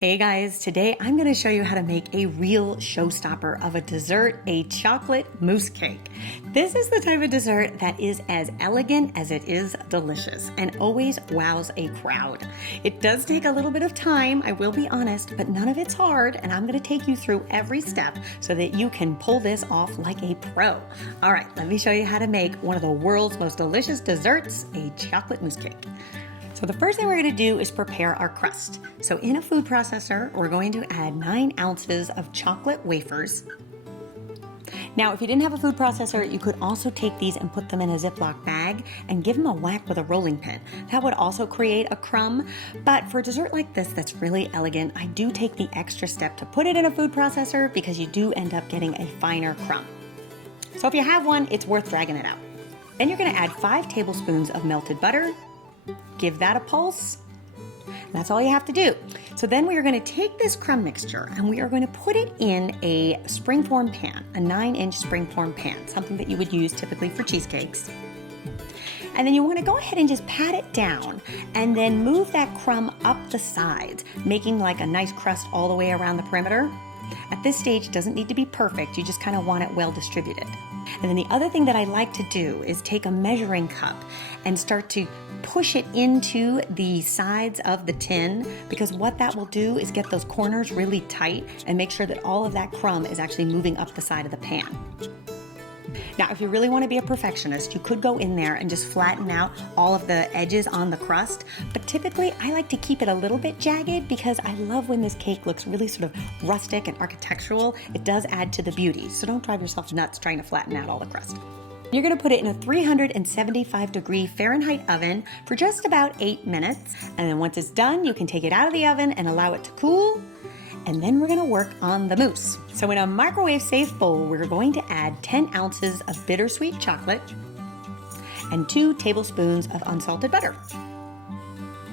Hey guys, today I'm going to show you how to make a real showstopper of a dessert, a chocolate mousse cake. This is the type of dessert that is as elegant as it is delicious and always wows a crowd. It does take a little bit of time, I will be honest, but none of it's hard, and I'm going to take you through every step so that you can pull this off like a pro. All right, let me show you how to make one of the world's most delicious desserts, a chocolate mousse cake. So the first thing we're going to do is prepare our crust. So in a food processor, we're going to add 9 ounces of chocolate wafers. Now, if you didn't have a food processor, you could also take these and put them in a Ziploc bag and give them a whack with a rolling pin. That would also create a crumb, but for a dessert like this that's really elegant, I do take the extra step to put it in a food processor because you do end up getting a finer crumb. So if you have one, it's worth dragging it out. Then you're going to add 5 tablespoons of melted butter. Give that a pulse. That's all you have to do. So then we are going to take this crumb mixture and we are going to put it in a springform pan, a 9-inch springform pan, something that you would use typically for cheesecakes. And then you want to go ahead and just pat it down and then move that crumb up the sides, making like a nice crust all the way around the perimeter. At this stage, it doesn't need to be perfect. You just kind of want it well distributed. And then the other thing that I like to do is take a measuring cup and start to push it into the sides of the tin, because what that will do is get those corners really tight and make sure that all of that crumb is actually moving up the side of the pan. Now, if you really want to be a perfectionist, you could go in there and just flatten out all of the edges on the crust, but typically I like to keep it a little bit jagged because I love when this cake looks really sort of rustic and architectural. It does add to the beauty, so don't drive yourself nuts trying to flatten out all the crust. You're going to put it in a 375 degree Fahrenheit oven for just about 8 minutes. And then once it's done, you can take it out of the oven and allow it to cool. And then we're going to work on the mousse. So in a microwave safe bowl, we're going to add 10 ounces of bittersweet chocolate and 2 tablespoons of unsalted butter.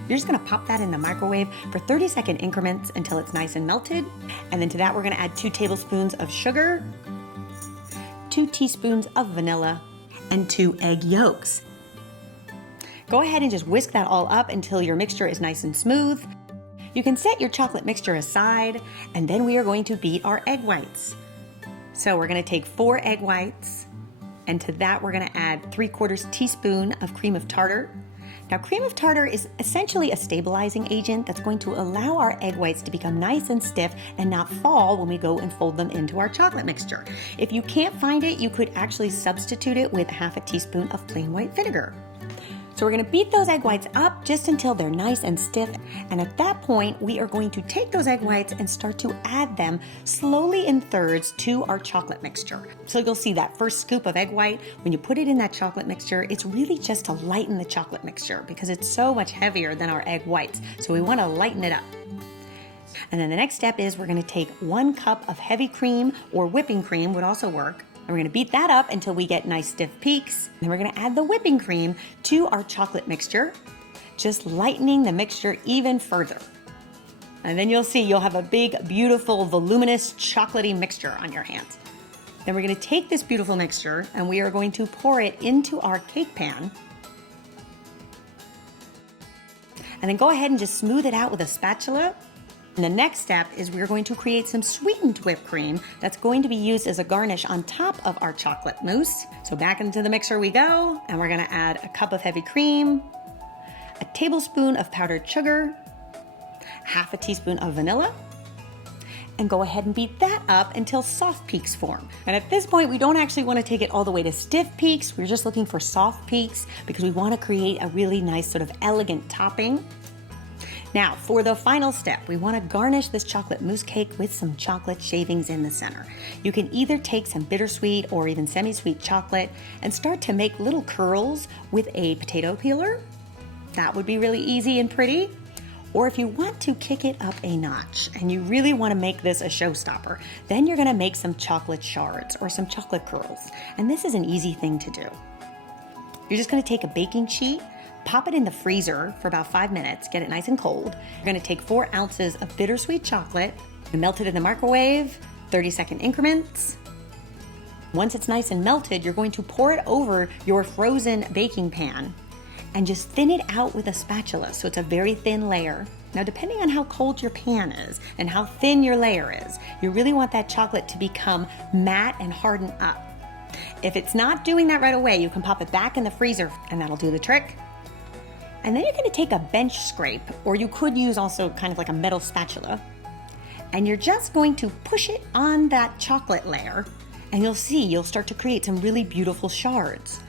You're just going to pop that in the microwave for 30-second increments until it's nice and melted. And then to that, we're going to add 2 tablespoons of sugar, 2 teaspoons of vanilla, and 2 egg yolks. Go ahead and just whisk that all up until your mixture is nice and smooth. You can set your chocolate mixture aside, and then we are going to beat our egg whites. So we're going to take 4 egg whites, and to that we're going to add 3/4 teaspoon of cream of tartar. Now, cream of tartar is essentially a stabilizing agent that's going to allow our egg whites to become nice and stiff and not fall when we go and fold them into our chocolate mixture. If you can't find it, you could actually substitute it with 1/2 teaspoon of plain white vinegar. So we're going to beat those egg whites up just until they're nice and stiff, and at that point we are going to take those egg whites and start to add them slowly in thirds to our chocolate mixture. So you'll see that first scoop of egg white, when you put it in that chocolate mixture, it's really just to lighten the chocolate mixture because it's so much heavier than our egg whites, so we want to lighten it up. And then the next step is we're going to take 1 cup of heavy cream, or whipping cream would also work. And we're going to beat that up until we get nice stiff peaks. Then we're going to add the whipping cream to our chocolate mixture, just lightening the mixture even further. And then you'll see you'll have a big, beautiful, voluminous, chocolatey mixture on your hands. Then we're going to take this beautiful mixture and we are going to pour it into our cake pan. And then go ahead and just smooth it out with a spatula. And the next step is we're going to create some sweetened whipped cream that's going to be used as a garnish on top of our chocolate mousse. So back into the mixer we go, and we're going to add a cup of heavy cream, a tablespoon of powdered sugar, 1/2 teaspoon of vanilla, and go ahead and beat that up until soft peaks form. And at this point, we don't actually want to take it all the way to stiff peaks. We're just looking for soft peaks because we want to create a really nice sort of elegant topping. Now, for the final step, we want to garnish this chocolate mousse cake with some chocolate shavings in the center. You can either take some bittersweet or even semi-sweet chocolate and start to make little curls with a potato peeler. That would be really easy and pretty. Or if you want to kick it up a notch and you really want to make this a showstopper, then you're going to make some chocolate shards or some chocolate curls. And this is an easy thing to do. You're just going to take a baking sheet, pop it in the freezer for about 5 minutes, get it nice and cold. You're going to take 4 ounces of bittersweet chocolate and melt it in the microwave, 30-second increments. Once it's nice and melted, you're going to pour it over your frozen baking pan and just thin it out with a spatula so it's a very thin layer. Now, depending on how cold your pan is and how thin your layer is, you really want that chocolate to become matte and harden up. If it's not doing that right away, you can pop it back in the freezer and that'll do the trick. And then you're going to take a bench scrape, or you could use also kind of like a metal spatula, and you're just going to push it on that chocolate layer, and you'll see you'll start to create some really beautiful shards.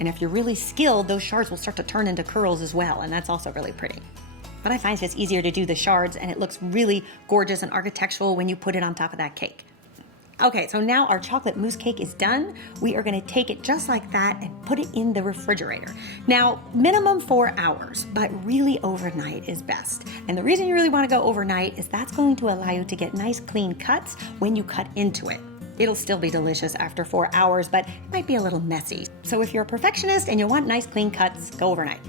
And if you're really skilled, those shards will start to turn into curls as well, and that's also really pretty. But I find it's just easier to do the shards, and it looks really gorgeous and architectural when you put it on top of that cake. Okay, so now our chocolate mousse cake is done. We are gonna take it just like that and put it in the refrigerator. Now, minimum 4 hours, but really overnight is best. And the reason you really wanna go overnight is that's going to allow you to get nice clean cuts when you cut into it. It'll still be delicious after 4 hours, but it might be a little messy. So if you're a perfectionist and you want nice clean cuts, go overnight.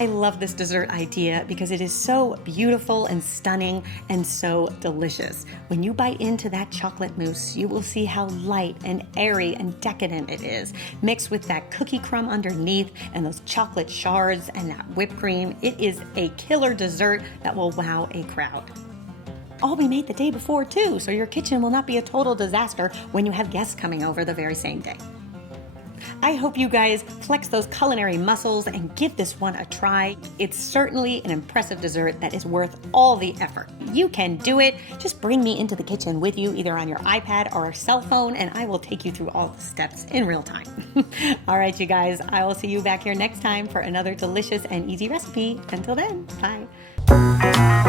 I love this dessert idea because it is so beautiful and stunning and so delicious. When you bite into that chocolate mousse, you will see how light and airy and decadent it is, mixed with that cookie crumb underneath and those chocolate shards and that whipped cream. It is a killer dessert that will wow a crowd. All be made the day before too, so your kitchen will not be a total disaster when you have guests coming over the very same day. I hope you guys flex those culinary muscles and give this one a try. It's certainly an impressive dessert that is worth all the effort. You can do it. Just bring me into the kitchen with you, either on your iPad or cell phone, and I will take you through all the steps in real time. All right, you guys, I will see you back here next time for another delicious and easy recipe. Until then, bye.